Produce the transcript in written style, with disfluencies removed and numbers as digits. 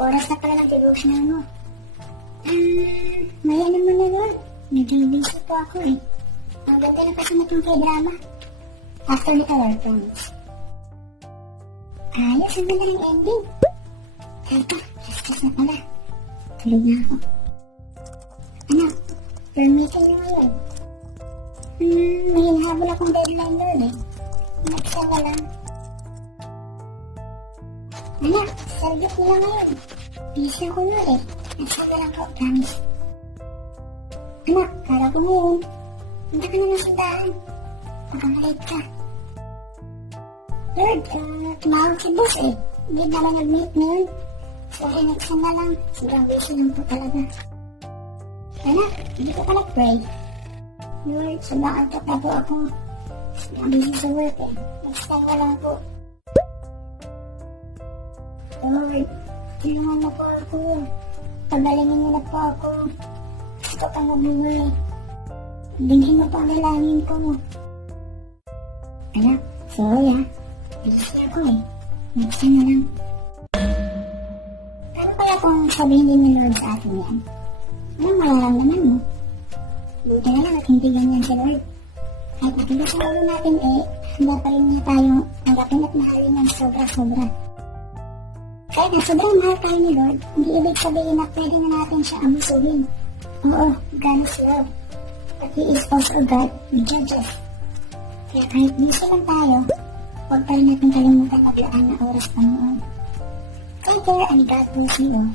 Oras na pala ng devotional mo. Maya naman na Lord. Nag-busy po ako eh. Ang ganda na kasi natong k-drama. After nito Lord, promise. Ayos, ang ganda ng ending. Teka, stress na pala. Tulog na ako. Anak, your meeting na ngayon. May hinahabol akong deadline Lord eh. Nagsa ka lang. Anak, service nila ngayon. Busy ako Lord eh. Nagsa ka lang po, promise. Anak, kala ko ngayon. Punta ka na ng sundahan. Pagkakalate ka. Lord, tumawag si boss eh. Hindi naman nag-meet ngayon. Sorry, nagsa na lang. Sobrang busy lang po talaga. Anak, hindi ko pa nag-pray. Lord, sobrang antok na po ako. Sobrang busy sa work eh. Next time na lang po. Lord, tulungan na po ako. Pagalingin niyo na po ako. Gusto pa mabuhay. Dinhin mo po ang nalangin ko. Anak, sorry ah. Busy ako eh. Next time na lang. Paano kaya kung sabihin din ni Lord sa atin yan? Anong mararamdaman mo? Buti na lang at hindi ganyan si Lord. Kahit matigas sa ulo natin eh, handa pa rin niya tayong tanggapin at mahalin ng sobra-sobra. Kahit na sobrang mahal tayo ni Lord, hindi ibig sabihin na pwede na natin siya abusuhin. Oo, God is love. But He is also God who judges. Kaya kahit busy lang tayo, huwag pa rin natin kalimutan at laan na oras Panginoon. Take care and God bless you all.